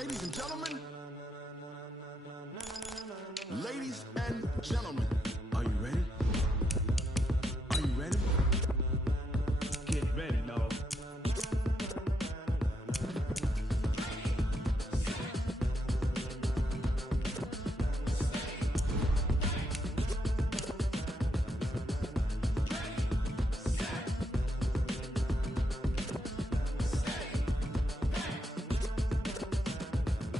Ladies and gentlemen. Ladies and gentlemen. Are you ready? Are you ready? Get ready, dog.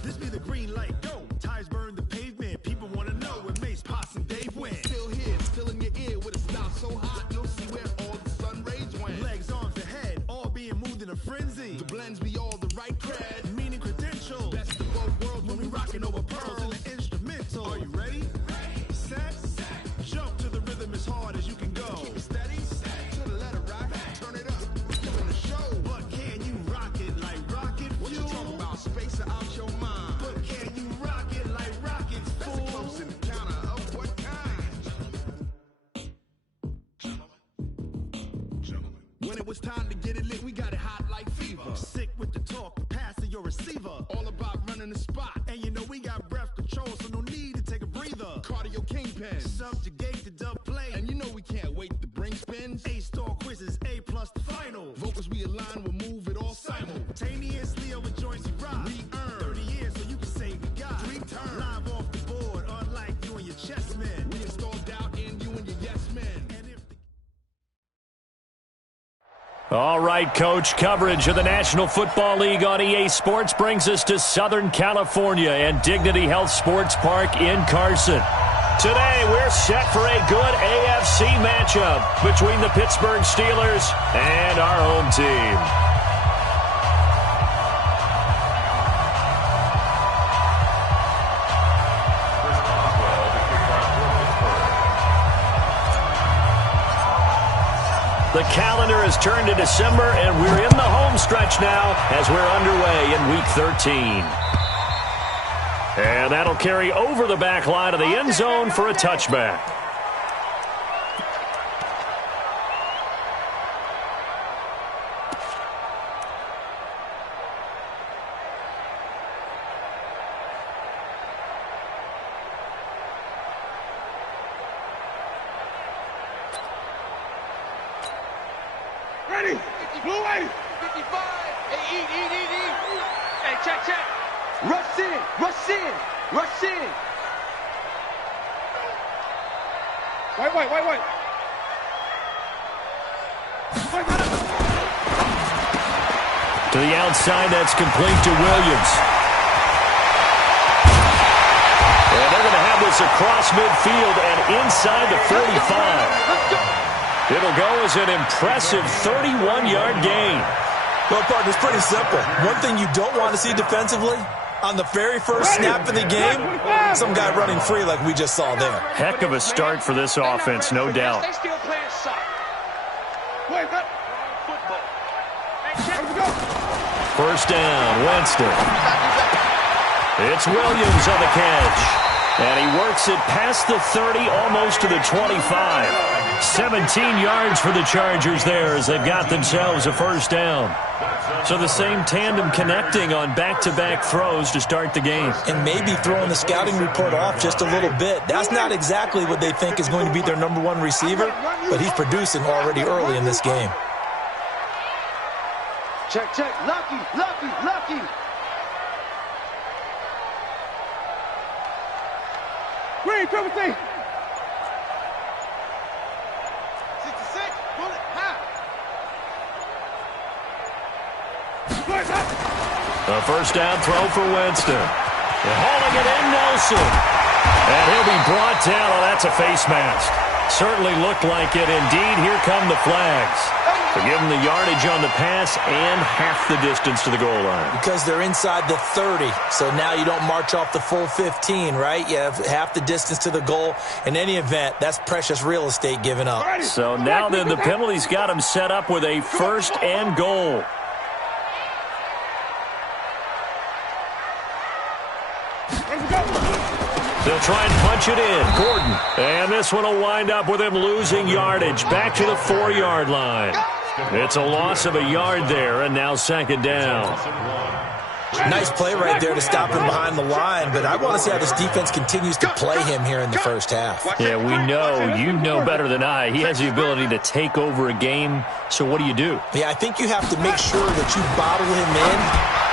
This be the green light, go. Tires burn the pavement. People want to know where Mace, Potts, and Dave went. Still here, still in your ear with a style so hot, you'll see where all the sun rays went. Legs, arms, the head, all being moved in a frenzy. The blends be all the right cred, meaning credentials. Best of both worlds when we rocking over pearls in the instrumental. Are you ready? Ready. Set. Jump to the rhythm as hard as you can go. Keep it steady. To the letter, right? Turn it up. Giving the show. But can you rock it like rocket fuel? What you talking about? Space out your mind. But can you rock it like rockets, fool? That's a close encounter of what kind? Gentlemen. When it was time to get it lit, we got it hot like fever. Sick with the talk, pass to your receiver. All about running the spot. And you know we got breath control, so no need to take a breather. Cardio kingpin. Subjugate the dub play. And you know we can't wait to bring spins. A-star quizzes, A+ the final. Vocals we align, we'll move it all simultaneously over joints we rock. We earn 30 years so you can say we got 3 turns. Live off the board, unlike you and your chess men. We installed doubt in you and your yes men. And if All right, Coach, coverage of the National Football League on EA Sports brings us to Southern California and Dignity Health Sports Park in Carson. Today, we're set for a good AFC matchup between the Pittsburgh Steelers and our home team. The calendar has turned to December, and we're in the home stretch now as we're underway in Week 13. And that'll carry over the back line of the end zone for a touchback. Ready. Blue 8. 55. Hey, eat. Hey, check. Rush in. Wait. To the outside, that's complete to Williams. And they're going to have this across midfield and inside the 45. It'll go as an impressive 31-yard gain. Well, partner, it's pretty simple. One thing you don't want to see defensively, on the very first snap of the game, some guy running free like we just saw there. Heck of a start for this offense, no doubt. They still playing soft. First down, Winston. It's Williams on the catch. And he works it past the 30, almost to the 25. 17 yards for the Chargers there as they've got themselves a first down. So the same tandem connecting on back-to-back throws to start the game. And maybe throwing the scouting report off just a little bit. That's not exactly what they think is going to be their number one receiver, but he's producing already early in this game. Check. Lucky. Green, cover C. 66, pull it, A first down throw for Winston. They're hauling it in, Nelson. And he'll be brought down. Oh, that's a face mask. Certainly looked like it. Indeed, here come the flags. They're giving the yardage on the pass and half the distance to the goal line. Because they're inside the 30, so now you don't march off the full 15, right? You have half the distance to the goal. In any event, that's precious real estate given up. So now then, the penalty's got him set up with a first and goal. They'll try and punch it in. Gordon. And this one will wind up with him losing yardage back to the 4-yard line. It's a loss of a yard there, and now second down. Nice play right there to stop him behind the line, but I want to see how this defense continues to play him here in the first half. Yeah, we know. You know better than I. He has the ability to take over a game, so what do you do? Yeah, I think you have to make sure that you bottle him in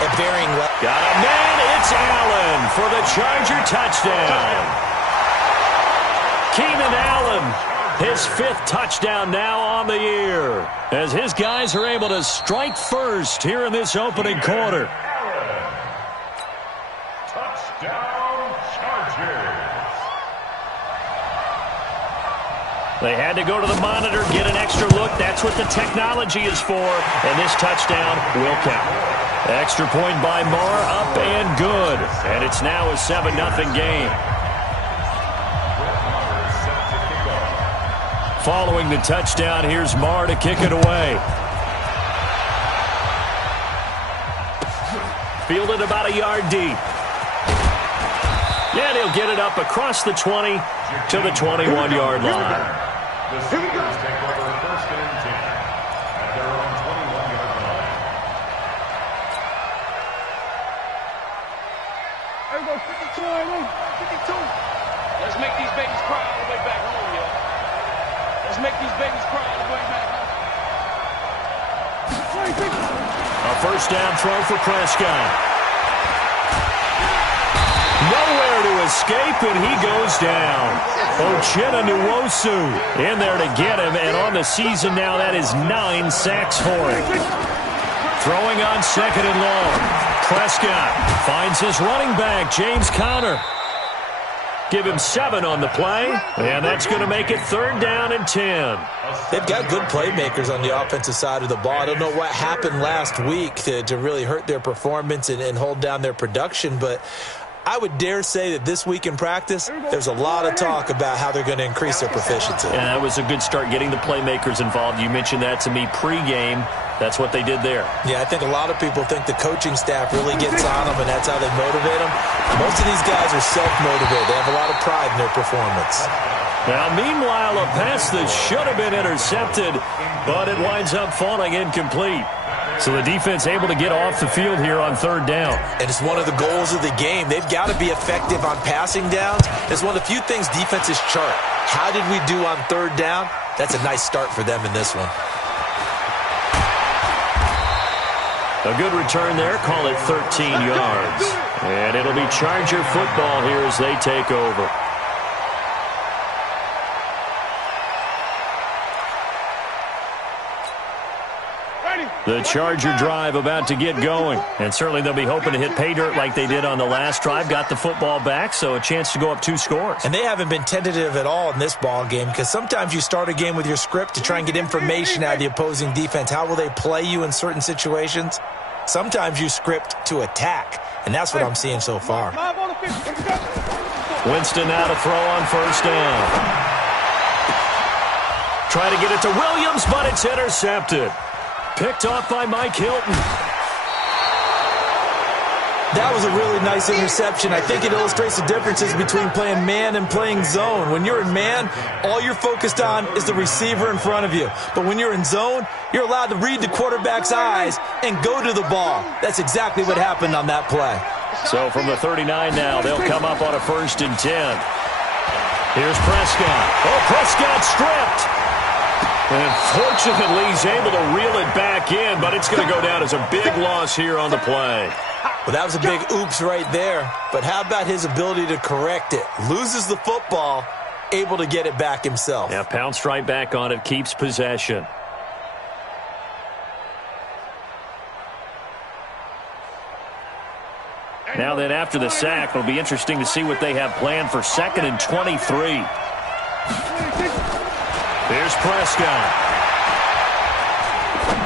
at varying levels. Got a man. It's Allen for the Charger touchdown. Keenan Allen, his 5th touchdown now on the year, as his guys are able to strike first here in this opening quarter. They had to go to the monitor, get an extra look. That's what the technology is for, and this touchdown will count. Extra point by Marr, up and good. And it's now a 7-0 game. Following the touchdown, here's Marr to kick it away. Fielded about a yard deep. And he'll get it up across the 20 to the 21-yard line. The Steelers take over 1st and 10 at their own 21-yard line. There we go, 52, 52. Let's make these babies cry all the way back home, yo. Let's make these babies cry all the way back home. A 1st down throw for Prescott. Nowhere to escape, and he goes down. Uchenna Nwosu in there to get him, and on the season now, that is 9 sacks for him. Throwing on 2nd and long. Prescott finds his running back, James Conner. Give him 7 on the play, and that's going to make it 3rd down and 10. They've got good playmakers on the offensive side of the ball. I don't know what happened last week to really hurt their performance and hold down their production, but I would dare say that this week in practice, there's a lot of talk about how they're going to increase their proficiency. And that was a good start, getting the playmakers involved. You mentioned that to me pregame. That's what they did there. Yeah, I think a lot of people think the coaching staff really gets on them, and that's how they motivate them. Most of these guys are self-motivated. They have a lot of pride in their performance. Now, meanwhile, a pass that should have been intercepted, but it winds up falling incomplete. So the defense able to get off the field here on 3rd down. And it's one of the goals of the game. They've got to be effective on passing downs. It's one of the few things defenses chart. How did we do on 3rd down? That's a nice start for them in this one. A good return there. Call it 13 yards. And it'll be Charger football here as they take over. The Charger drive about to get going. And certainly they'll be hoping to hit pay dirt like they did on the last drive. Got the football back, so a chance to go up 2 scores. And they haven't been tentative at all in this ball game, because sometimes you start a game with your script to try and get information out of the opposing defense. How will they play you in certain situations? Sometimes you script to attack, and that's what I'm seeing so far. Winston now to throw on 1st down. Try to get it to Williams, but it's intercepted. Picked off by Mike Hilton. That was a really nice interception. I think it illustrates the differences between playing man and playing zone. When you're in man, all you're focused on is the receiver in front of you. But when you're in zone, you're allowed to read the quarterback's eyes and go to the ball. That's exactly what happened on that play. So from the 39 now, they'll come up on a 1st and 10. Here's Prescott. Oh, Prescott stripped. And fortunately, he's able to reel it back in, but it's going to go down as a big loss here on the play. Well, that was a big oops right there. But how about his ability to correct it? Loses the football, able to get it back himself. Yeah, pounced right back on it, keeps possession. Now then, after the sack, it'll be interesting to see what they have planned for 2nd and 23. Here's Prescott.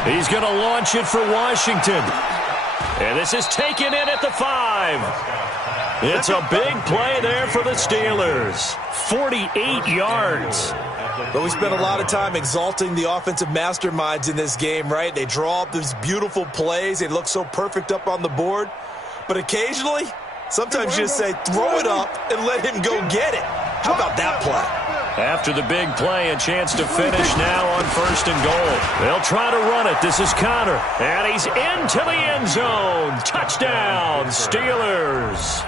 He's going to launch it for Washington. And this is taken in at the 5. It's a big play there for the Steelers. 48 yards. But we spent a lot of time exalting the offensive masterminds in this game, right? They draw up these beautiful plays. They look so perfect up on the board. But occasionally, sometimes you just say, throw it up and let him go get it. How about that play? After the big play, a chance to finish now on 1st and goal. They'll try to run it. This is Conner. And he's into the end zone. Touchdown, Steelers.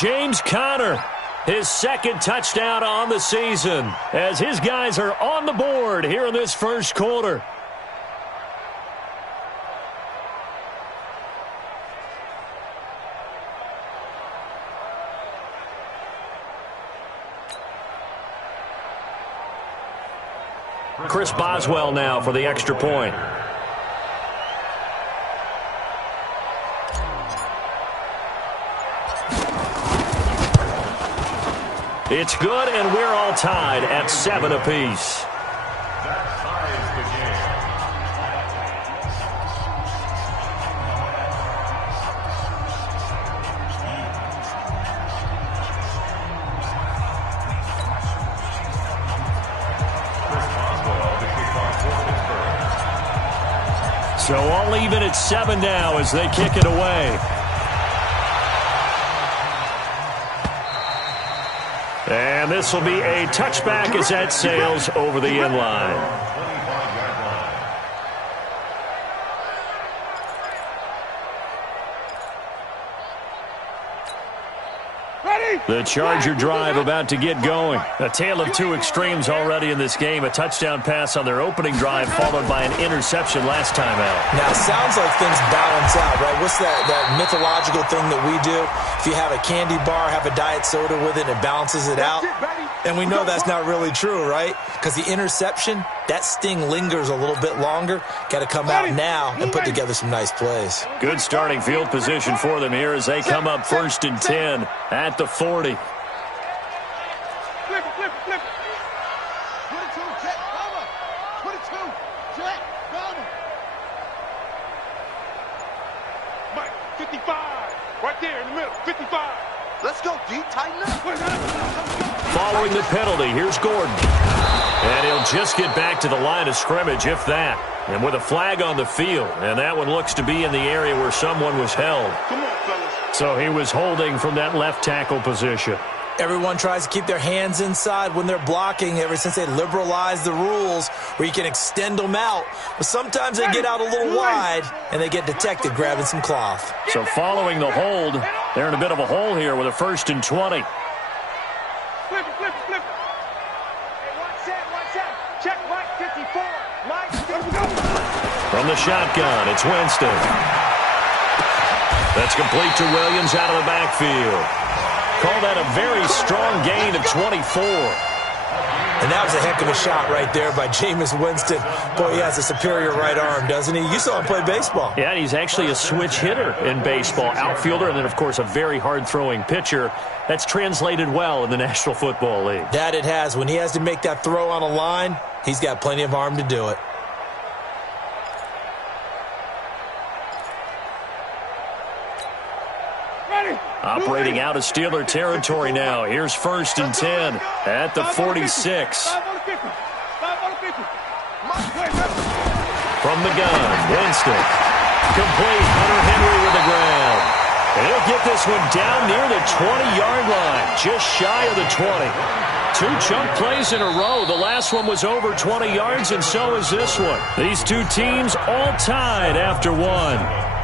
James Conner, his 2nd touchdown on the season, as his guys are on the board here in this 1st quarter. Chris Boswell now for the extra point. It's good, and we're all tied at 7 apiece. So all even at 7 now as they kick it away. And this will be a touchback as that sails over the end line. The Charger drive about to get going. A tale of 2 extremes already in this game. A touchdown pass on their opening drive followed by an interception last time out. Now, it sounds like things balance out, right? What's that mythological thing that we do? If you have a candy bar, have a diet soda with it, it balances it out. And we know that's not really true, right? Because the interception, that sting lingers a little bit longer. Got to come out now and put together some nice plays. Good starting field position for them here as they come up 1st and 10 at the 40. Flip it, flip it, flip it. 22, jet, bomber. 22, jet, bomber. Mike, 55. Right there in the middle, 55. Let's go, D. Tighten up. Following the penalty, here's Gordon. And he'll just get back to the line of scrimmage, if that. And with a flag on the field, and that one looks to be in the area where someone was held. Come on, fellas. So he was holding from that left tackle position. Everyone tries to keep their hands inside when they're blocking ever since they liberalized the rules where you can extend them out. But sometimes they get out a little wide, and they get detected grabbing some cloth. So following the hold, they're in a bit of a hole here with a 1st and 20. Flip it, flip it, flip it. Hey, watch that. Check Mike 54. Mike 54. From the shotgun, it's Winston. That's complete to Williams out of the backfield. Call that a very strong gain of 24. And that was a heck of a shot right there by Jameis Winston. Boy, he has a superior right arm, doesn't he? You saw him play baseball. Yeah, he's actually a switch hitter in baseball. Outfielder, and then, of course, a very hard-throwing pitcher. That's translated well in the National Football League. That it has. When he has to make that throw on a line, he's got plenty of arm to do it. Operating out of Steeler territory now. Here's 1st and 10 at the 46. From the gun, Winston. Complete. Hunter Henry with the ground. And he'll get this one down near the 20-yard line, just shy of the 20. 2 chunk plays in a row. The last one was over 20 yards, and so is this one. These 2 teams all tied after 1.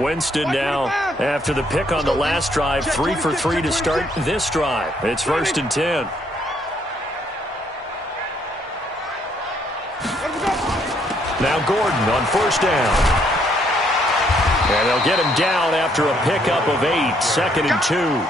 Winston now, after the pick on the last drive, 3 for 3 to start this drive. It's 1st and 10. Now Gordon on 1st down. And they'll get him down after a pickup of 8, 2nd and 2.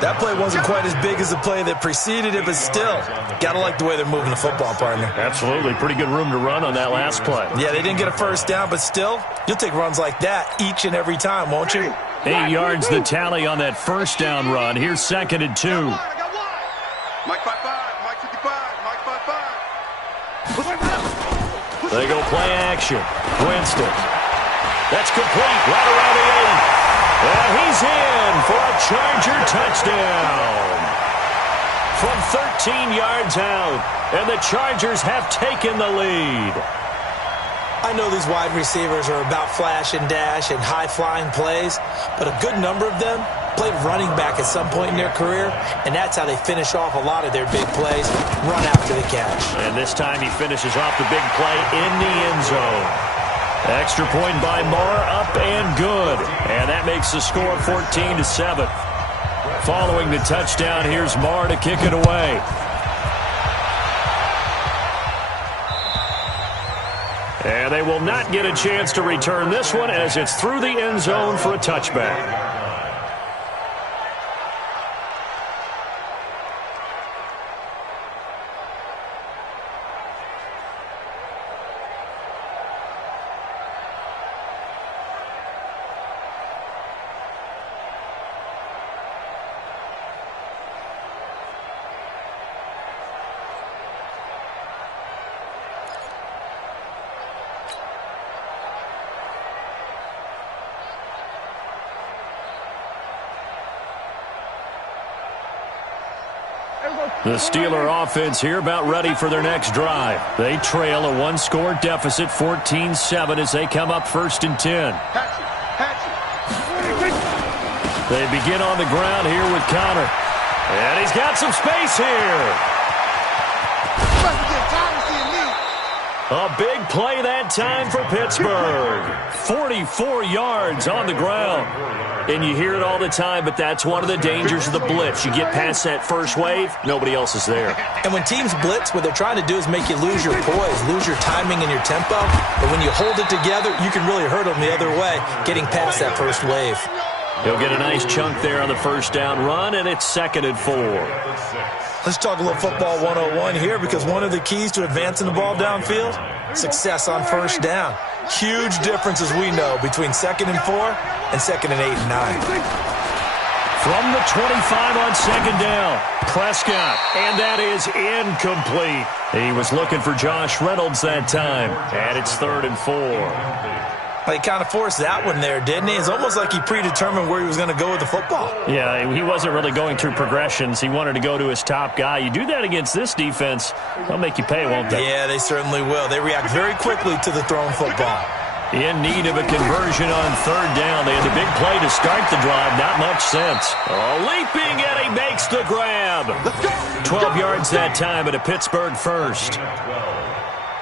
That play wasn't quite as big as the play that preceded it, but still, gotta like the way they're moving the football, partner. Absolutely. Pretty good room to run on that last play. Yeah, they didn't get a 1st down, but still, you'll take runs like that each and every time, won't you? 8 yards the tally on that 1st down run. Here's 2nd and 2. Mike 55, Mike 55, Mike 55. They go play action. Winston. That's complete right around the 8. And he's in for a Charger touchdown. From 13 yards out, and the Chargers have taken the lead. I know these wide receivers are about flash and dash and high-flying plays, but a good number of them played running back at some point in their career, and that's how they finish off a lot of their big plays, run after the catch. And this time he finishes off the big play in the end zone. Extra point by Marr, up and good. And that makes the score 14-7. Following the touchdown, here's Marr to kick it away. And they will not get a chance to return this one as it's through the end zone for a touchback. The Steeler offense here about ready for their next drive. They trail a one-score deficit, 14-7, as they come up 1st and 10. They begin on the ground here with Connor. And he's got some space here. A big play that time for Pittsburgh. 44 yards on the ground. And you hear it all the time, but that's one of the dangers of the blitz. You get past that first wave, nobody else is there. And when teams blitz, what they're trying to do is make you lose your poise, lose your timing and your tempo. But when you hold it together, you can really hurt them the other way, getting past that first wave. He'll get a nice chunk there on the first down run, and it's 2nd and 4. Let's talk a little football 101 here, because one of the keys to advancing the ball downfield, success on first down. Huge difference, as we know, between 2nd and 4 and 2nd and 8 and 9. From the 25 on 2nd down, Prescott, and that is incomplete. He was looking for Josh Reynolds that time, and it's 3rd and 4. He kind of forced that one there, didn't he? It's almost like he predetermined where he was going to go with the football. Yeah, he wasn't really going through progressions. He wanted to go to his top guy. You do that against this defense, they'll make you pay, won't they? Yeah, they certainly will. They react very quickly to the thrown football. In need of a conversion on 3rd down. They had the big play to start the drive. Not much sense. Oh, leaping, and he makes the grab. 12 yards that time at a Pittsburgh first.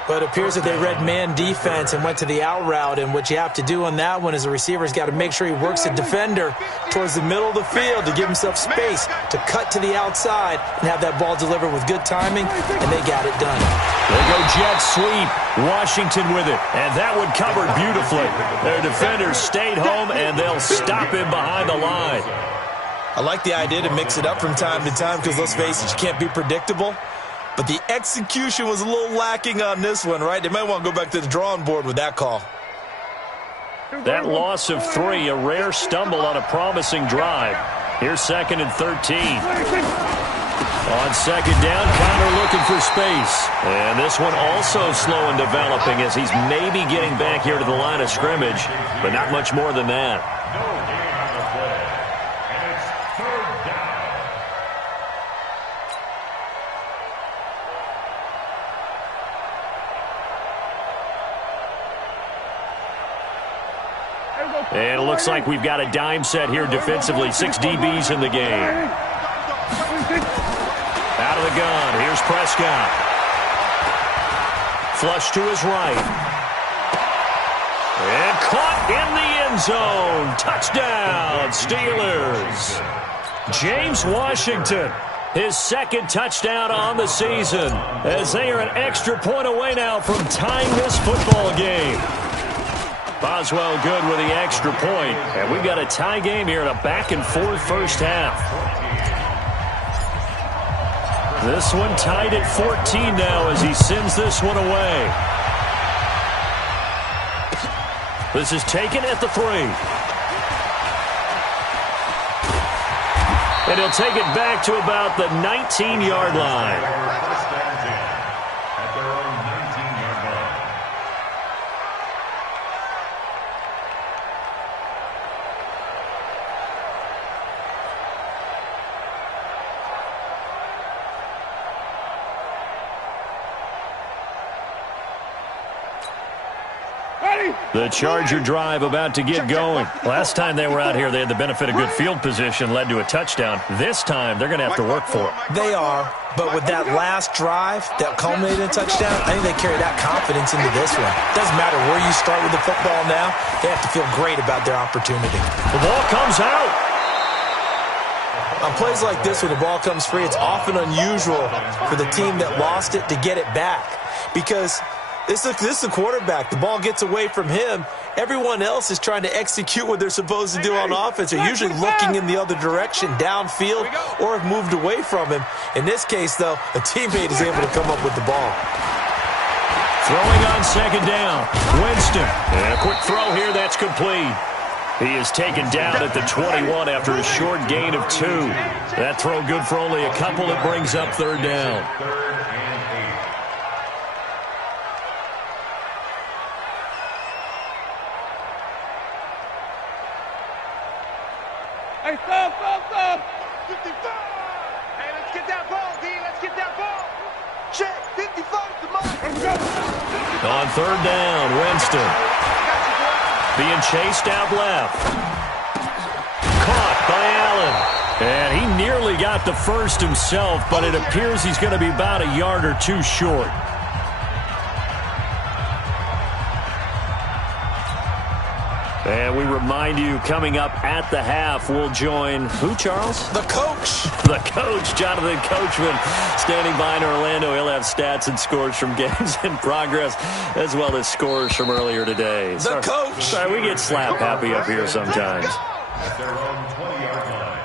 But it appears that they read man defense and went to the out route, and what you have to do on that one is the receiver's got to make sure he works the defender towards the middle of the field to give himself space to cut to the outside and have that ball delivered with good timing, and they got it done. They go jet sweep. Washington with it, and that one covered beautifully. Their defenders stayed home, and they'll stop him behind the line. I like the idea to mix it up from time to time because, let's face it, you can't be predictable. But the execution was a little lacking on this one, right? They might want to go back to the drawing board with that call. That loss of 3, a rare stumble on a promising drive. Here's 2nd and 13. On 2nd down, Connor looking for space. And this one also slow in developing as he's maybe getting back here to the line of scrimmage, but not much more than that. And it looks like we've got a dime set here defensively. 6 DBs in the game. Out of the gun. Here's Prescott. Flush to his right. And caught in the end zone. Touchdown, Steelers. James Washington, his 2nd touchdown on the season, as they are an extra point away now from tying this football game. Boswell good with the extra point. And we've got a tie game here in a back-and-forth first half. This one tied at 14 now as he sends this one away. This is taken at the 3. And he'll take it back to about the 19-yard line. The Charger drive about to get going. Last time they were out here, they had the benefit of good field position, led to a touchdown. This time, they're going to have to work for it. They are, but with that last drive that culminated in a touchdown, I think they carry that confidence into this one. Doesn't matter where you start with the football now, they have to feel great about their opportunity. The ball comes out. On plays like this, when the ball comes free, it's often unusual for the team that lost it to get it back because this is the quarterback. The ball gets away from him. Everyone else is trying to execute what they're supposed to do on offense. They're usually looking in the other direction, downfield, or have moved away from him. In this case, though, a teammate is able to come up with the ball. Throwing on second down. Winston. And a quick throw here. That's complete. He is taken down at the 21 after a short gain of 2. That throw good for only a couple. It brings up third down. Hey, stop. 55. Hey, let's get that ball, D. Let's get that ball. Check. 55 to mine. Let's go. On third down, Winston. Being chased out left. Caught by Allen. And he nearly got the first himself, but it appears he's going to be about a yard or two short. And we remind you, coming up at the half, we'll join who, Charles? The coach. The coach, Jonathan Coachman, standing by in Orlando. He'll have stats and scores from games in progress, as well as scores from earlier today. The coach. Sorry, we get slap happy up here sometimes. At their own 20-yard line.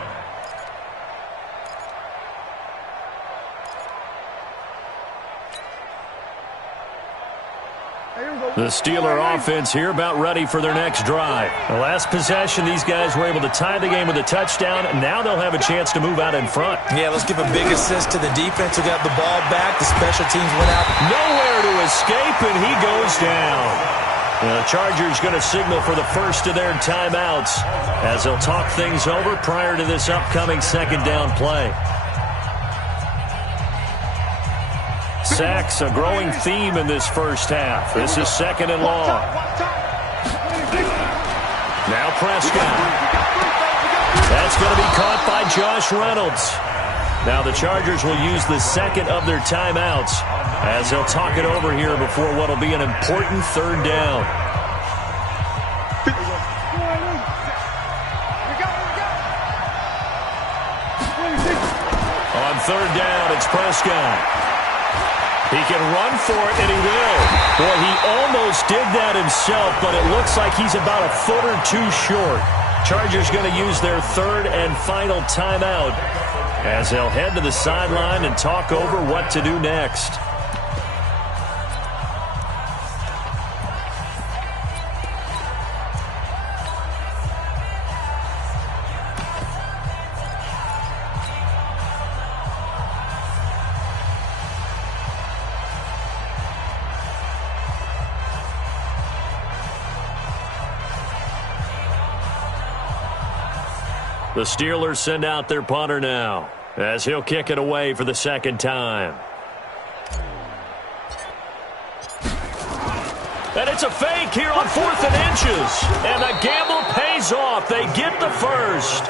The Steeler offense here about ready for their next drive. The last possession, these guys were able to tie the game with a touchdown. Now they'll have a chance to move out in front. Yeah, let's give a big assist to the defense who got the ball back. The special teams went out. Nowhere to escape, and he goes down. The Chargers going to signal for the first of their timeouts as they'll talk things over prior to this upcoming second down play. Sacks, a growing theme in this first half. This is second and long. Now Prescott. That's going to be caught by Josh Reynolds. Now the Chargers will use the second of their timeouts as they'll talk it over here before what will be an important third down. On third down, it's Prescott. He can run for it, and he will. Boy, he almost did that himself, but it looks like he's about a foot or two short. Chargers going to use their third and final timeout as they'll head to the sideline and talk over what to do next. The Steelers send out their punter now as he'll kick it away for the second time. And it's a fake here on 4th and inches. And the gamble pays off. They get the first.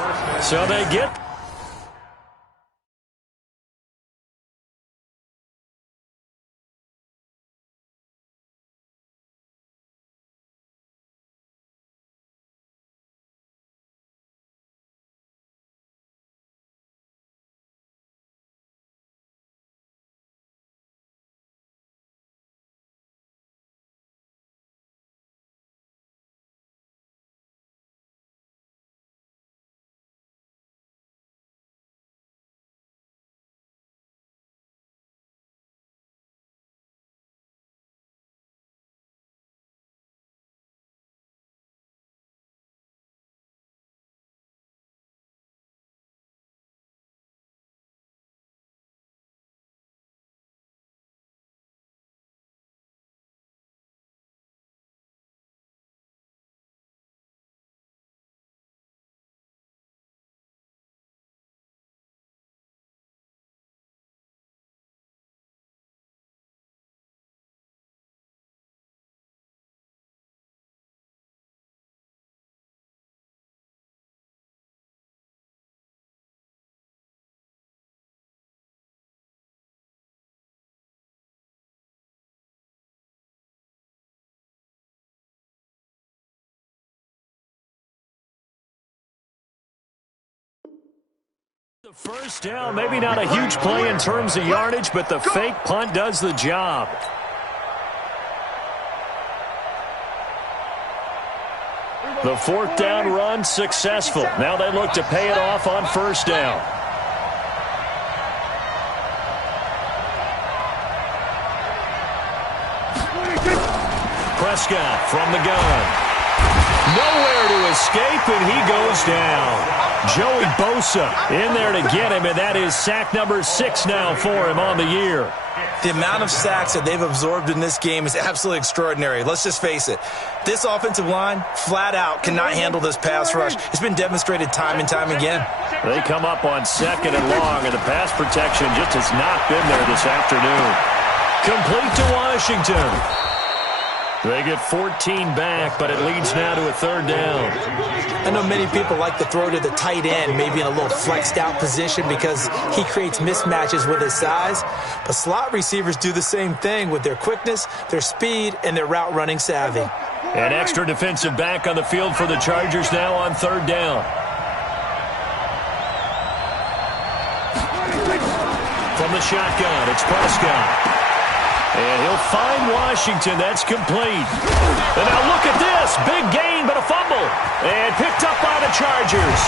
So they get The first down, maybe not a huge play in terms of yardage, but the fake punt does the job. The fourth down run successful. Now they look to pay it off on first down. Prescott from the gun. Nowhere to escape, and he goes down. Joey Bosa in there to get him, and that is sack number 6 now for him on the year. The amount of sacks that they've absorbed in this game is absolutely extraordinary. Let's just face it. This offensive line, flat out, cannot handle this pass rush. It's been demonstrated time and time again. They come up on 2nd and long, and the pass protection just has not been there this afternoon. Complete to Washington. They get 14 back, but it leads now to a 3rd down. I know many people like to throw to the tight end, maybe in a little flexed out position because he creates mismatches with his size. But slot receivers do the same thing with their quickness, their speed, and their route running savvy. An extra defensive back on the field for the Chargers now on 3rd down. From the shotgun, it's Prescott. And he'll find Washington. That's complete. And now look at this. Big gain, but a fumble. And picked up by the Chargers.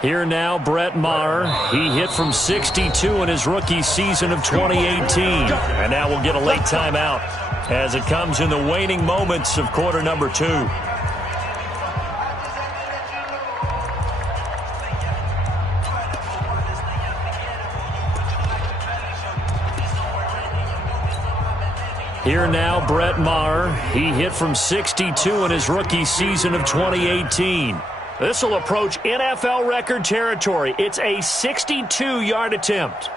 Here now, Brett Maher. He hit from 62 in his rookie season of 2018. And now we'll get a late timeout as it comes in the waning moments of quarter number 2. Here now, Brett Maher. He hit from 62 in his rookie season of 2018. This will approach NFL record territory. It's a 62-yard attempt.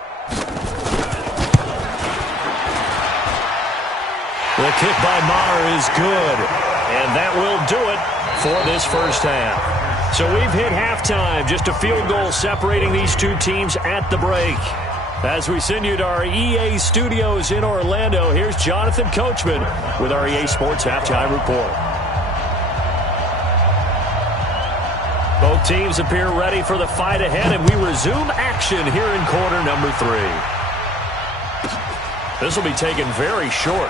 The kick by Maher is good, and that will do it for this first half. So we've hit halftime, just a field goal separating these two teams at the break. As we send you to our EA studios in Orlando, here's Jonathan Coachman with our EA Sports Halftime Report. Both teams appear ready for the fight ahead, and we resume action here in quarter number 3. This will be taken very short.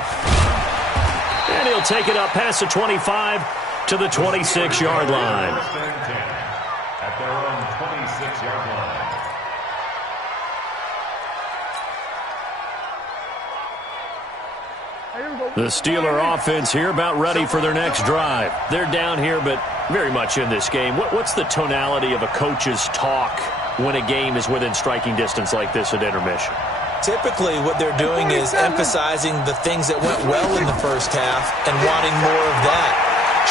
And he'll take it up past the 25 to the 26-yard line. At their own 26-yard line. The Steeler offense here about ready for their next drive. They're down here, but very much in this game. What's the tonality of a coach's talk when a game is within striking distance like this at intermission? Typically, what they're doing is emphasizing the things that went well in the first half and wanting more of that.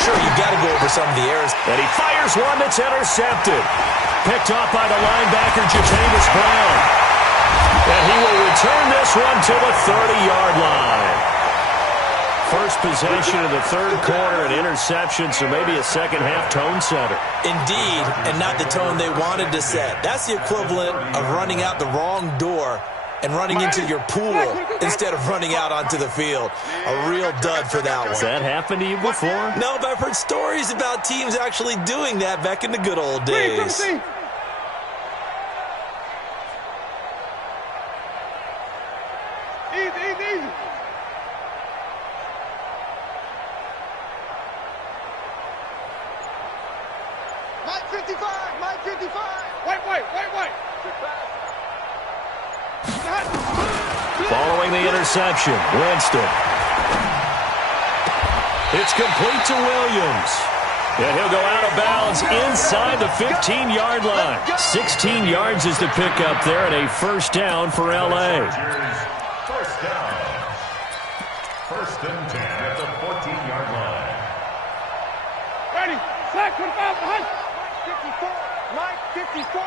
Sure, you've got to go over some of the errors. And he fires one that's intercepted. Picked off by the linebacker, Jatavis Brown. And he will return this one to the 30-yard line. First possession of the third quarter, an interception, so maybe a second-half tone setter. Indeed, and not the tone they wanted to set. That's the equivalent of running out the wrong door and running into your pool instead of running out onto the field. A real dud for that one. Has that happened to you before? No, but I've heard stories about teams actually doing that back in the good old days. Easy. Mike 55. Wait. Following the interception, Winston. It's complete to Williams. And he'll go out of bounds inside the 15-yard line. 16 yards is the pickup there, and a first down for L.A. First down. 1st and 10 at the 14-yard line. Ready. Flag 25 behind. Mike 54.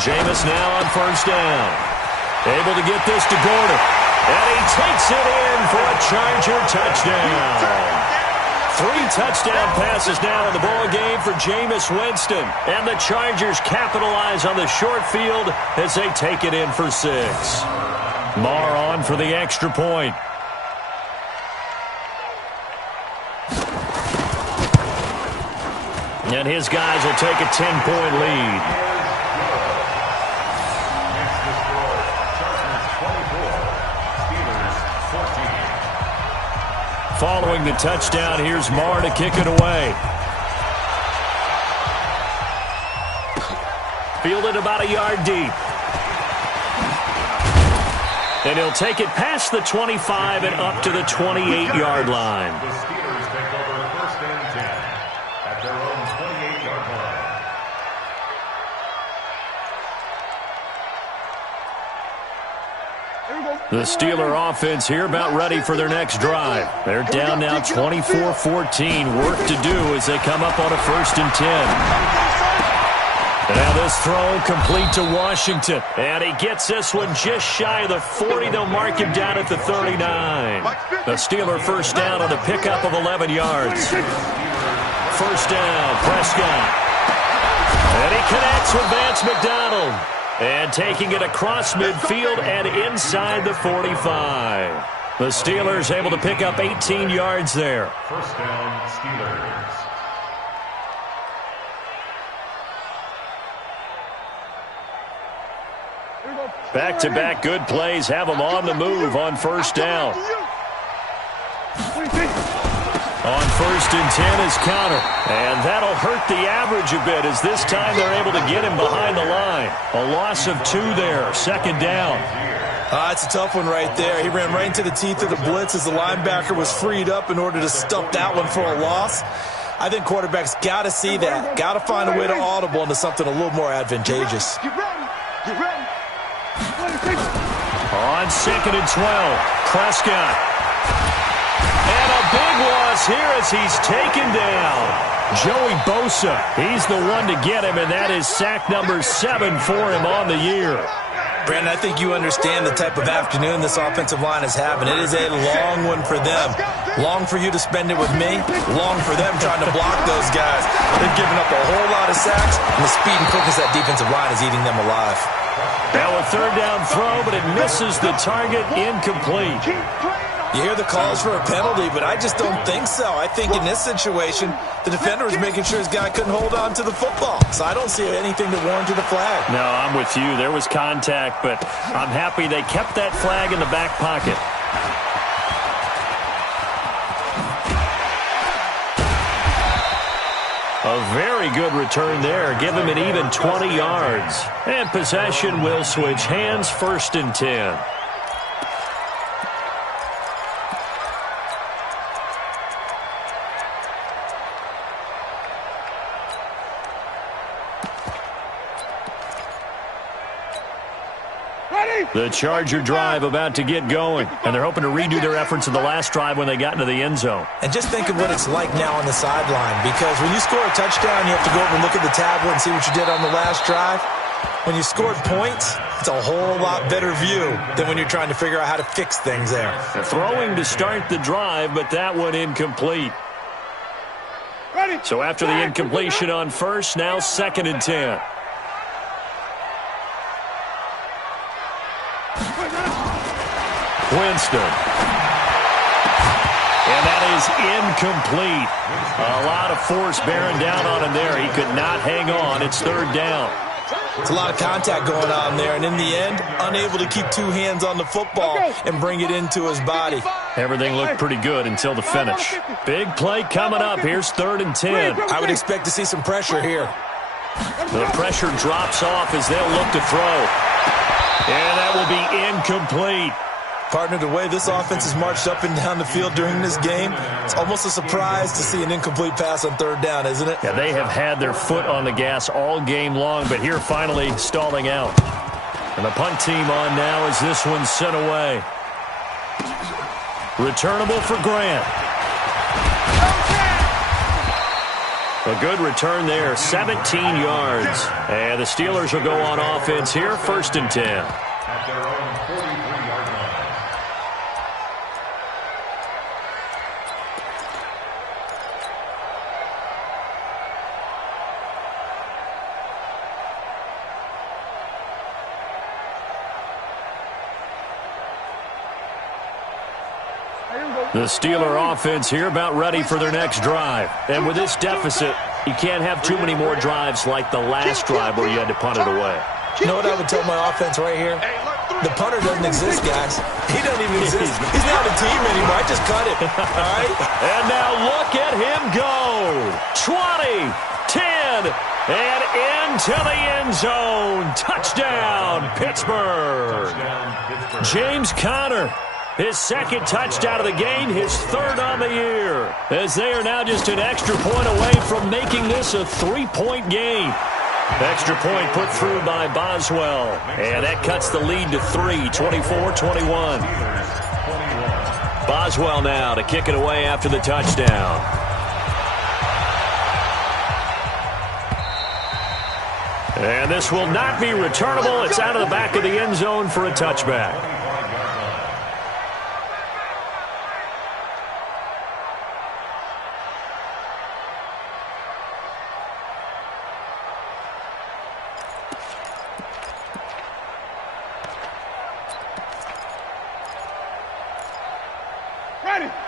Jameis now on first down. Able to get this to Gordon. And he takes it in for a Charger touchdown. 3 touchdown passes now in the ball game for Jameis Winston. And the Chargers capitalize on the short field as they take it in for 6. Marr on for the extra point. And his guys will take a 10-point lead. Following the touchdown, here's Marr to kick it away. Fielded about a yard deep. And he'll take it past the 25 and up to the 28-yard line. The Steelers take over first and 10 at their own 28-yard line. The Steeler offense here about ready for their next drive. They're down now 24-14. Work to do as they come up on a first and 10. And now this throw complete to Washington. And he gets this one just shy of the 40. They'll mark him down at the 39. The Steeler first down on a pickup of 11 yards. First down, Prescott. And he connects with Vance McDonald. And taking it across midfield and inside the 45. The Steelers able to pick up 18 yards there. First down, Steelers. Back-to-back good plays have them on the move on first down. On first and 10 is Conner. And that'll hurt the average a bit as this time they're able to get him behind the line. A loss of 2 there, second down. It's a tough one right there. He ran right into the teeth of the blitz as the linebacker was freed up in order to stuff that one for a loss. I think quarterbacks got to see that. Got to find a way to audible into something a little more advantageous. On second and 12, Prescott. And a big loss here as he's taken down. Joey Bosa, he's the one to get him, and that is sack number 7 for him on the year. Brandon, I think you understand the type of afternoon this offensive line is having. It is a long one for them. Long for you to spend it with me. Long for them trying to block those guys. They've given up a whole lot of sacks, and the speed and quickness of that defensive line is eating them alive. Now a third down throw, but it misses the target, incomplete. You hear the calls for a penalty, but I just don't think so. I think in this situation, the defender was making sure his guy couldn't hold on to the football. So I don't see anything that warranted a flag. No, I'm with you. There was contact, but I'm happy they kept that flag in the back pocket. A very good return there. Give him an even 20 yards. And possession will switch hands, first and 10. The Charger drive about to get going, and they're hoping to redo their efforts in the last drive when they got into the end zone. And just think of what it's like now on the sideline, because when you score a touchdown, you have to go over and look at the tablet and see what you did on the last drive. When you scored points, it's a whole lot better view than when you're trying to figure out how to fix things there. Throwing to start the drive, but that one incomplete. So after the incompletion on first, now second and 10. Winston. And that is incomplete. A lot of force bearing down on him there. He could not hang on. It's third down. It's a lot of contact going on there, and in the end, unable to keep 2 hands on the football and bring it into his body. Everything looked pretty good until the finish. Big play coming up. Here's third and 10. I would expect to see some pressure here. The pressure drops off as they'll look to throw. And that will be incomplete. Partner, the way this offense has marched up and down the field during this game, it's almost a surprise to see an incomplete pass on third down, isn't it? Yeah, they have had their foot on the gas all game long, but here finally stalling out. And the punt team on now as this one's sent away. Returnable for Grant. A good return there, 17 yards. And the Steelers will go on offense here, 1st and 10. At their own 43-yard line. The Steeler offense here about ready for their next drive. And with this deficit, you can't have too many more drives like the last drive where you had to punt it away. You know what I would tell my offense right here? The punter doesn't exist, guys. He doesn't even exist. He's not a team anymore. I just cut it. All right? And now look at him go. 20, 10, and into the end zone. Touchdown, Pittsburgh. James Conner. His 2nd touchdown of the game, his 3rd on the year. As they are now just an extra point away from making this a 3-point game. Extra point put through by Boswell. And that cuts the lead to 3, 24-21. Boswell now to kick it away after the touchdown. And this will not be returnable. It's out of the back of the end zone for a touchback.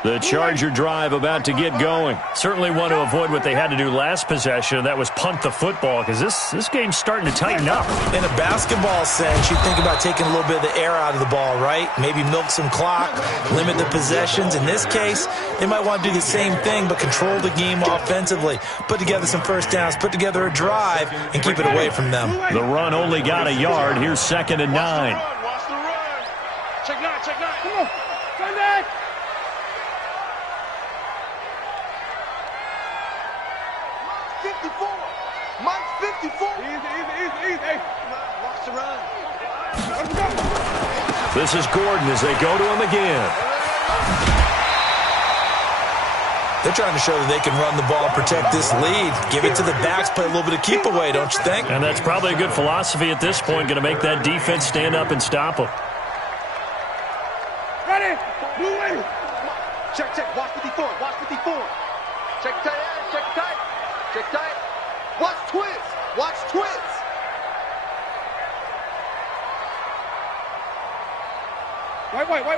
The Charger drive about to get going. Certainly want to avoid what they had to do last possession. That was punt the football because this game's starting to tighten up. In a basketball sense, you think about taking a little bit of the air out of the ball, right? Maybe milk some clock, limit the possessions. In this case, they might want to do the same thing but control the game offensively. Put together some first downs, put together a drive, and keep it away from them. The run only got a yard. Here's 2nd and 9. Watch the run. Check 9. Come on. Come back. Mike's 54. Easy. Hey, watch the run. Let's go. This is Gordon as they go to him again. They're trying to show that they can run the ball, protect this lead. Give it to the backs, play a little bit of keep away, don't you think? And that's probably a good philosophy at this point, going to make that defense stand up and stop them. Ready. Blue way. Check. Watch 54. Check tight. Watch twist.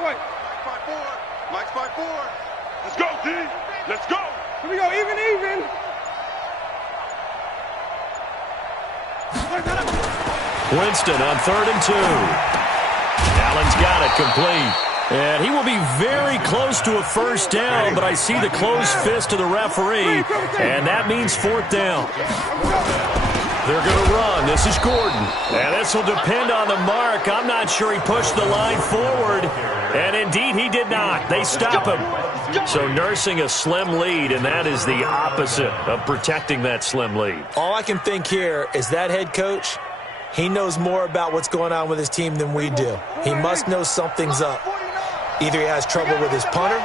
White. Mike's 5-4. Let's go, D. Let's go. Here we go. Even. Winston on 3rd and 2. Allen's got it complete. And he will be very close to a first down, but I see the closed fist of the referee, and that means 4th down. They're going to run. This is Gordon. And this will depend on the mark. I'm not sure he pushed the line forward. And indeed, he did not. They stop him. So nursing a slim lead, and that is the opposite of protecting that slim lead. All I can think here is that head coach, he knows more about what's going on with his team than we do. He must know something's up. Either he has trouble with his punter,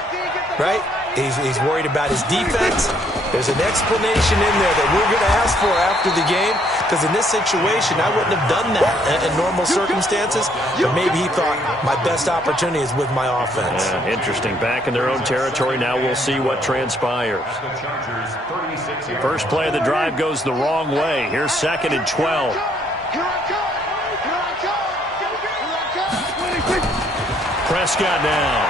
right? He's worried about his defense. There's an explanation in there that we're going to ask for after the game, because in this situation, I wouldn't have done that in normal circumstances, but maybe he thought my best opportunity is with my offense. Yeah, interesting. Back in their own territory. Now we'll see what transpires. First play of the drive goes the wrong way. Here's 2nd and 12. Prescott now.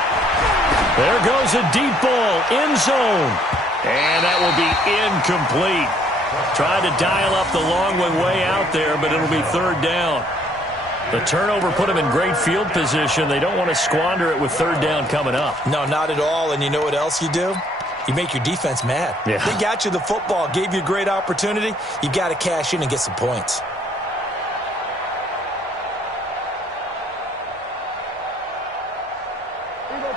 There goes a deep ball, end zone. And that will be incomplete. Tried to dial up the long way out there, but it'll be 3rd down. The turnover put them in great field position. They don't want to squander it with 3rd down coming up. No, not at all. And you know what else you do? You make your defense mad. Yeah. They got you the football, gave you a great opportunity. You got to cash in and get some points.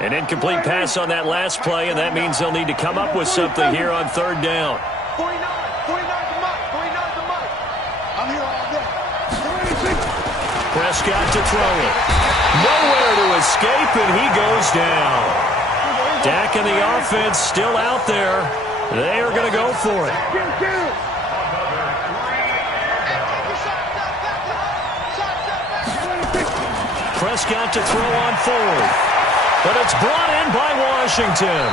An incomplete pass on that last play, and that means they'll need to come up with something here on 3rd down. 49 to Mike. I'm here all day. Prescott to throw it. Nowhere to escape, and he goes down. Dak and the offense still out there. They are going to go for it. Prescott to throw on fourth. But it's brought in by Washington.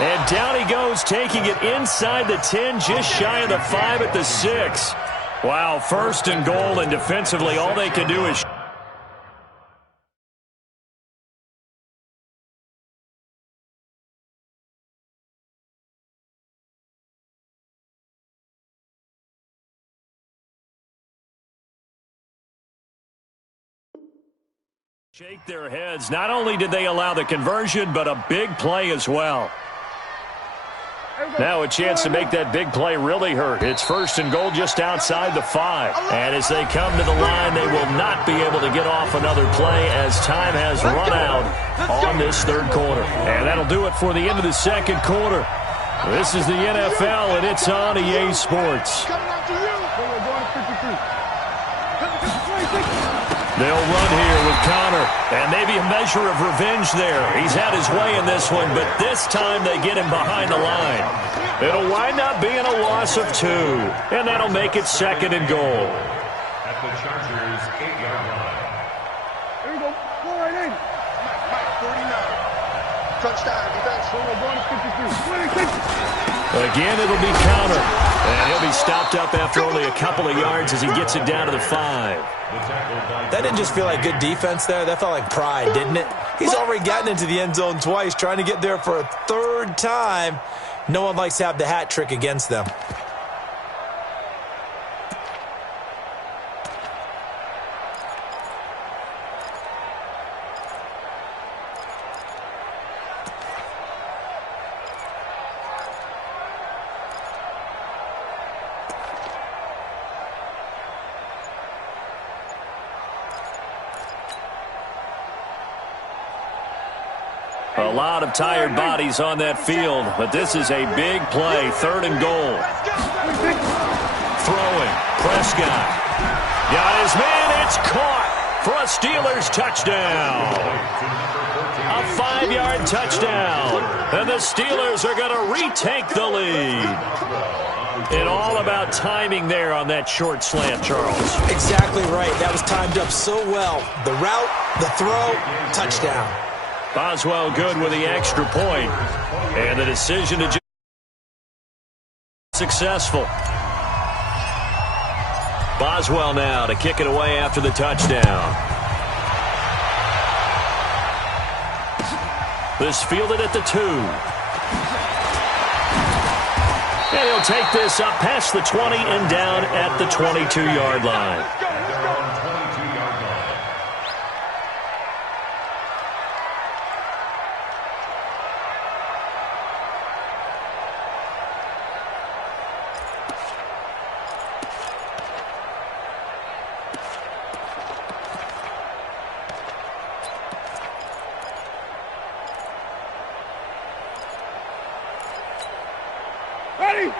And down he goes, taking it inside the 10, just shy of the 5 at the 6. Wow, first and goal, and defensively all they can do is shake their heads. Not only did they allow the conversion, but a big play as well. Now a chance to make that big play really hurt. It's first and goal just outside the 5. And as they come to the line, they will not be able to get off another play as time has run out on this third quarter. And that'll do it for the end of the second quarter. This is the NFL, and it's on EA Sports. They'll run here with Connor, and maybe a measure of revenge there. He's had his way in this one, but this time they get him behind the line. It'll wind up being a loss of 2, and that'll make it second and goal. At the Chargers' 8-yard line. There you go. Go right in. Mike, 49. Touchdown. Defense. Going to 53. Again, it'll be Connor, and he'll be stopped up after only a couple of yards as he gets it down to the 5. That didn't just feel like good defense there. That felt like pride, didn't it? He's already gotten into the end zone twice, trying to get there for a third time. No one likes to have the hat trick against them. A lot of tired bodies on that field, but this is a big play, third and goal. Throwing, Prescott. Got his man, it's caught for a Steelers touchdown. A 5-yard touchdown, and the Steelers are going to retake the lead. And all about timing there on that short slant, Charles. Exactly right. That was timed up so well. The route, the throw, touchdown. Boswell good with the extra point. And the decision to successful. Boswell now to kick it away after the touchdown. This fielded at the 2. And he'll take this up past the 20 and down at the 22-yard line.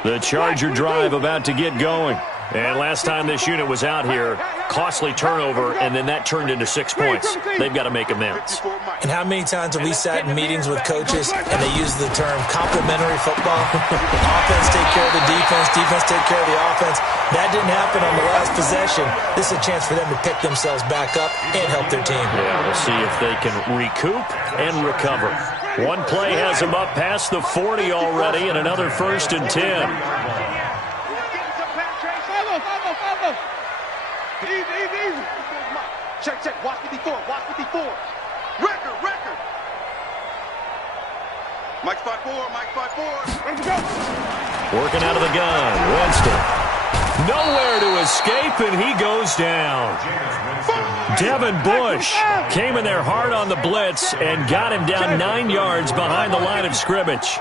The Charger drive about to get going. And last time this unit was out here, costly turnover, and then that turned into 6 points. They've got to make amends. And how many times have we sat in meetings with coaches and they use the term complementary football? Offense take care of the defense, defense take care of the offense. That didn't happen on the last possession. This is a chance for them to pick themselves back up and help their team. Yeah, we'll see if they can recoup and recover. One play has them up past the 40 already, and another first and 10. Easy. Check. Watch 54. Record. Mike spot 4. Ready to go. Working out of the gun. Winston. Nowhere to escape, and he goes down. Devin Bush came in there hard on the blitz and got him down 9 yards behind the line of scrimmage.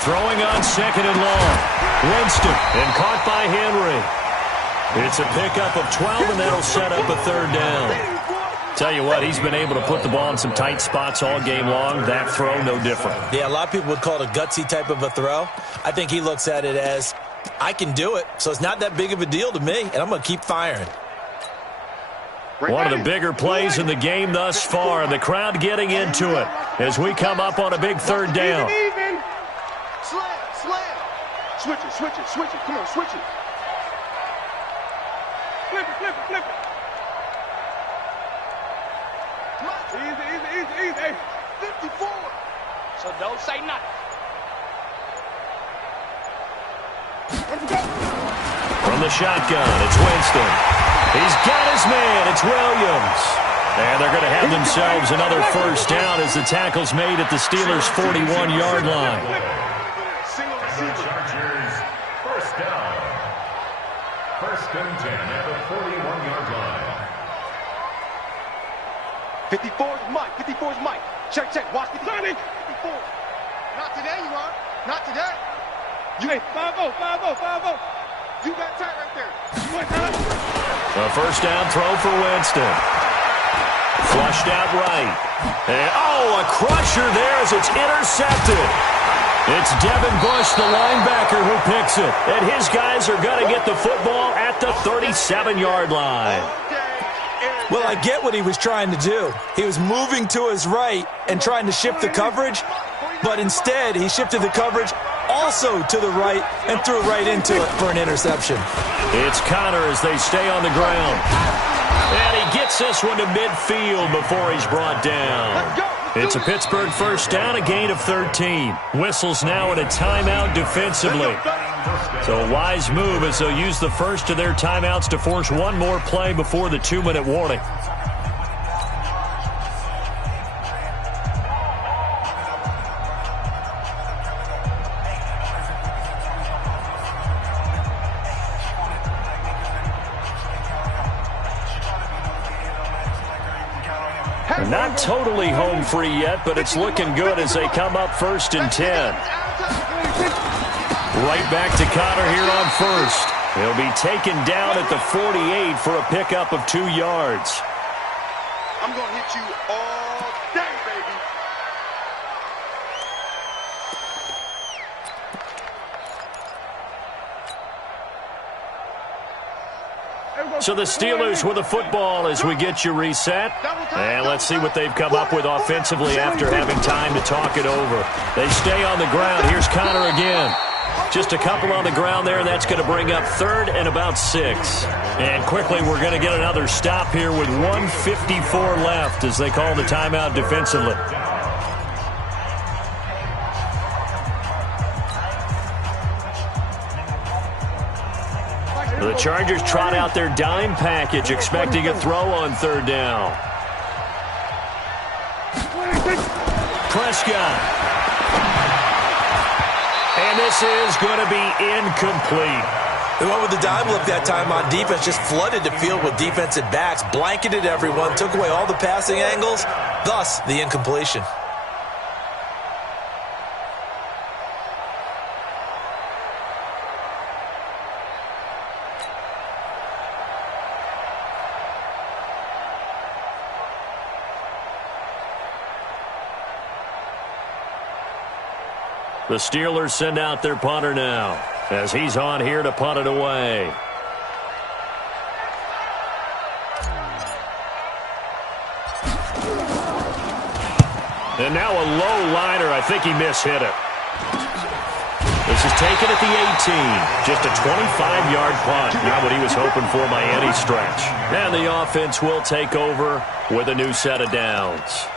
Throwing on second and long. Winston, and caught by Henry. It's a pickup of 12, and that'll set up a third down. Tell you what, he's been able to put the ball in some tight spots all game long. That throw, no different. Yeah, a lot of people would call it a gutsy type of a throw. I think he looks at it as I can do it, so it's not that big of a deal to me, and I'm going to keep firing. One of the bigger plays in the game thus far, and the crowd getting into it as we come up on a big third down. Slam. Switch it. Come on, switch it. Flip it. Easy. 54. So don't say nothing. From the shotgun, it's Winston. He's got his man. It's Williams. And they're going to have themselves another first down as the tackle's made at the Steelers' 41-yard line. Chargers, first down. First and 10 at the 41-yard line. 54 is Mike. Check. Watch the 54. Not today, you are. Not today. You ain't 5-0. You got tight right there. A first down throw for Winston. Flushed out right. And, a crusher there as it's intercepted. It's Devin Bush, the linebacker, who picks it. And his guys are going to get the football at the 37-yard line. Well, I get what he was trying to do. He was moving to his right and trying to shift the coverage, but instead he shifted the coverage also to the right and threw right into it for an interception. It's Connor as they stay on the ground. And he gets this one to midfield before he's brought down. It's a Pittsburgh first down, a gain of 13. Whistles now in a timeout defensively. So a wise move as they'll use the first of their timeouts to force one more play before the 2-minute warning. Not totally home free yet, but it's looking good as they come up first and 10. Right back to Connor here on first. He'll be taken down at the 48 for a pickup of 2 yards. I'm going to hit you all day, baby. So the Steelers with the football as we get you reset. And let's see what they've come up with offensively after having time to talk it over. They stay on the ground. Here's Connor again. Just a couple on the ground there, and that's going to bring up third and about 6. And quickly, we're going to get another stop here with 1:54 left as they call the timeout defensively. The Chargers trot out their dime package, expecting a throw on third down. Prescott. And this is going to be incomplete. They went with the dime look that time on defense, just flooded the field with defensive backs, blanketed everyone, took away all the passing angles, thus the incompletion. The Steelers send out their punter now as he's on here to punt it away. And now a low liner. I think he mishit it. This is taken at the 18. Just a 25-yard punt. Not what he was hoping for by any stretch. And the offense will take over with a new set of downs.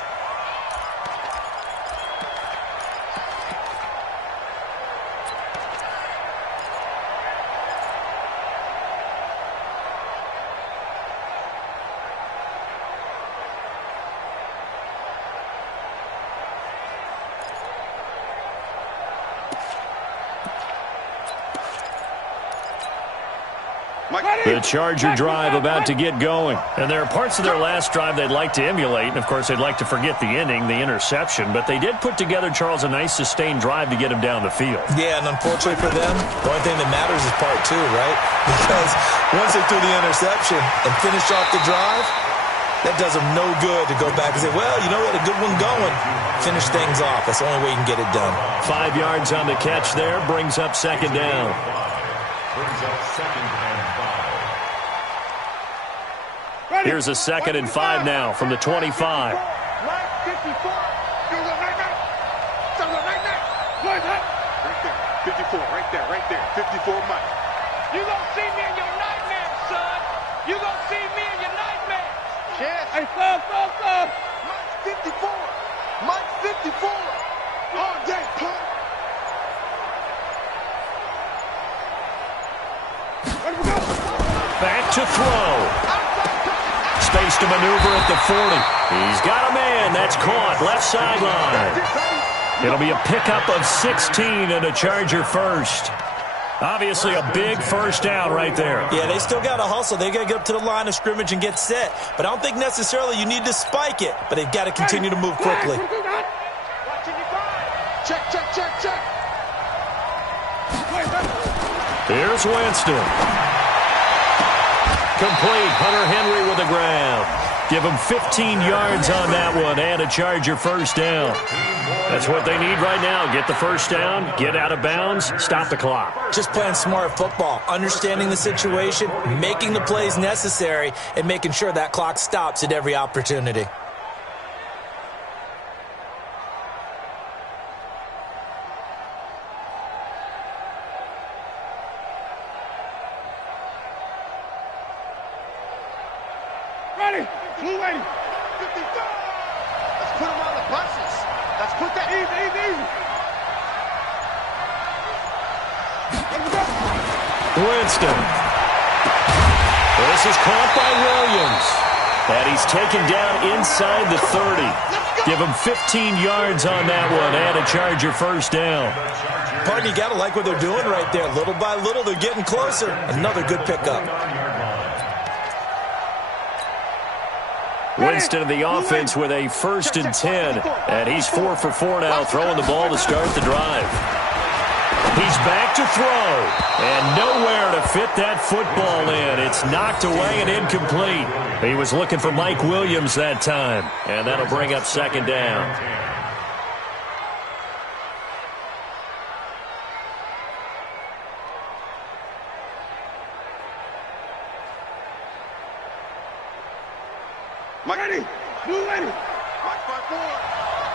The Charger drive about to get going. And there are parts of their last drive they'd like to emulate. And, of course, they'd like to forget the ending, the interception. But they did put together, Charles, a nice sustained drive to get him down the field. Yeah, and unfortunately for them, the only thing that matters is part 2, right? Because once they threw the interception and finished off the drive, that does them no good to go back and say, well, you know, we had a good one going. Finish things off. That's the only way you can get it done. 5 yards on the catch there brings up second down. Brings up 2nd and 5. Here's a 2nd and 5 now from the 25. Line 54. Right there. 54, right there. 54, Mike. You gonna see me in your nightmares, son. You gonna see me in your nightmares. Yes. Hey, stop. Mike 54. Mike 54. All day, punk. Back to throw. Space to maneuver at the 40. He's got a man. That's caught. Left sideline. It'll be a pickup of 16 and a Charger first. Obviously a big first down right there. Yeah, they still got to hustle. They got to get up to the line of scrimmage and get set. But I don't think necessarily you need to spike it. But they've got to continue to move quickly. Check. Here's Winston. Complete. Hunter Henry with the grab. Give him 15 yards on that one and a Charger first down. That's what they need right now. Get the first down, get out of bounds, stop the clock. Just playing smart football, understanding the situation, making the plays necessary, and making sure that clock stops at every opportunity. Ready. 55. Let's put him on the buses. Let's put that easy. Winston. This is caught by Williams. And he's taken down inside the 30. Give him 15 yards on that one and a Charger first down. Partner, you got to like what they're doing right there. Little by little, they're getting closer. Another good pickup. Winston of the offense with a 1st and 10. And he's 4 for 4 now, throwing the ball to start the drive. He's back to throw. And nowhere to fit that football in. It's knocked away and incomplete. He was looking for Mike Williams that time. And that'll bring up 2nd down. Ready. Blue ready. Mike 5-4.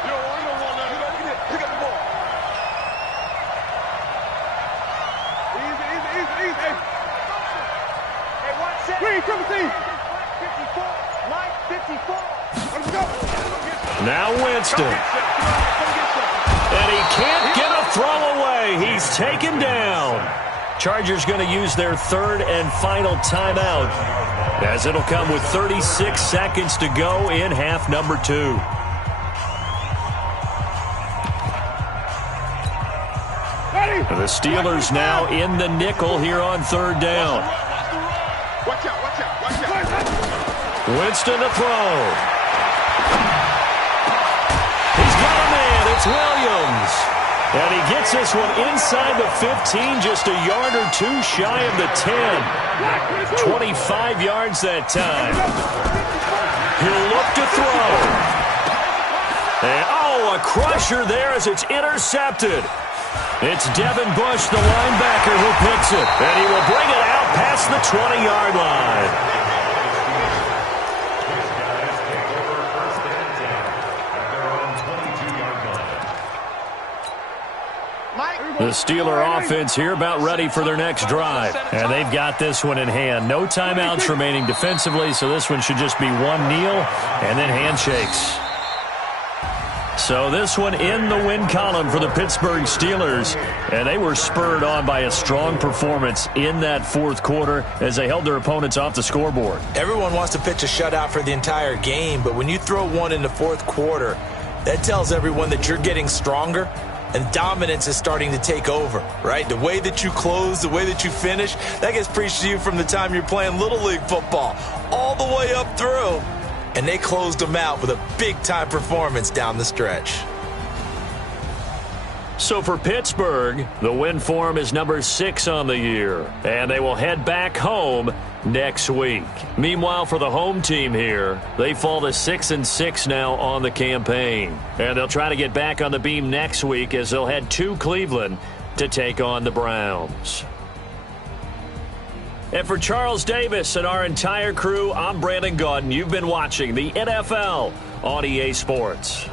You don't want that. Pick up the ball. Easy. Hey, 1 second. Green, triple team. 54. Mike 54. Let's go. Now Winston. And he can't get a throw away. He's taken down. Chargers going to use their 3rd and final timeout, as it'll come with 36 seconds to go in half number 2. The Steelers now in the nickel here on 3rd down. Watch out. Winston to throw. He's got a man. It's Williams. And he gets this one inside the 15, just a yard or 2 shy of the 10. 25 yards that time. He'll look to throw. And, a crusher there as it's intercepted. It's Devin Bush, the linebacker, who picks it. And he will bring it out past the 20-yard line. The Steeler offense here about ready for their next drive. And they've got this one in hand. No timeouts remaining defensively, so this one should just be one kneel and then handshakes. So this one in the win column for the Pittsburgh Steelers. And they were spurred on by a strong performance in that 4th quarter as they held their opponents off the scoreboard. Everyone wants to pitch a shutout for the entire game, but when you throw one in the 4th quarter, that tells everyone that you're getting stronger. And dominance is starting to take over, right? The way that you close, the way that you finish, that gets preached to you from the time you're playing Little League football all the way up through. And they closed them out with a big-time performance down the stretch. So for Pittsburgh, the win form is number 6 on the year. And they will head back home next week. Meanwhile, for the home team here, they fall to 6-6 now on the campaign. And they'll try to get back on the beam next week as they'll head to Cleveland to take on the Browns. And for Charles Davis and our entire crew, I'm Brandon God, and you've been watching the NFL on EA Sports.